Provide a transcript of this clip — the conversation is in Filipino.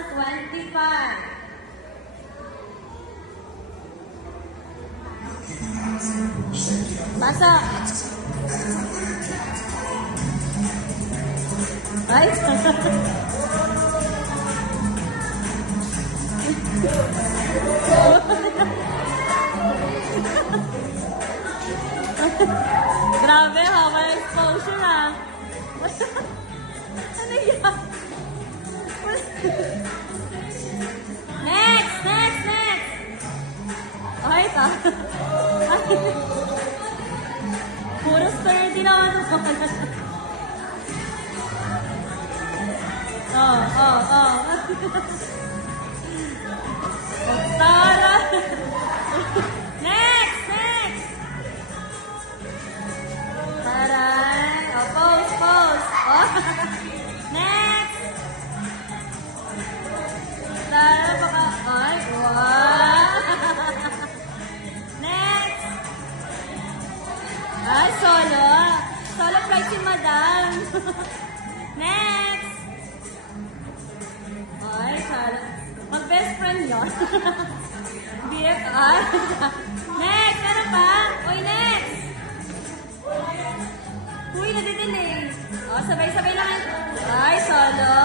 125. Pasok. Ay. Grabe, hawal exposure ha. Ano yan? Next! Next! Next! Okay, ito. Puro sturdy naman ito. Oh. Tara! Next! Next! Taray! Oh, pose! Pose! Oh. Next! Tara, baka... Ay, wow! Next! Ay, solo! Solo flight si Madam! Next! Ay, Sarah. Mag-best friend yun. Direct, ay. Next! Ano pa? Uy, next! Uy, nadidelay. Oh, sabay-sabay lang. Ay, solo.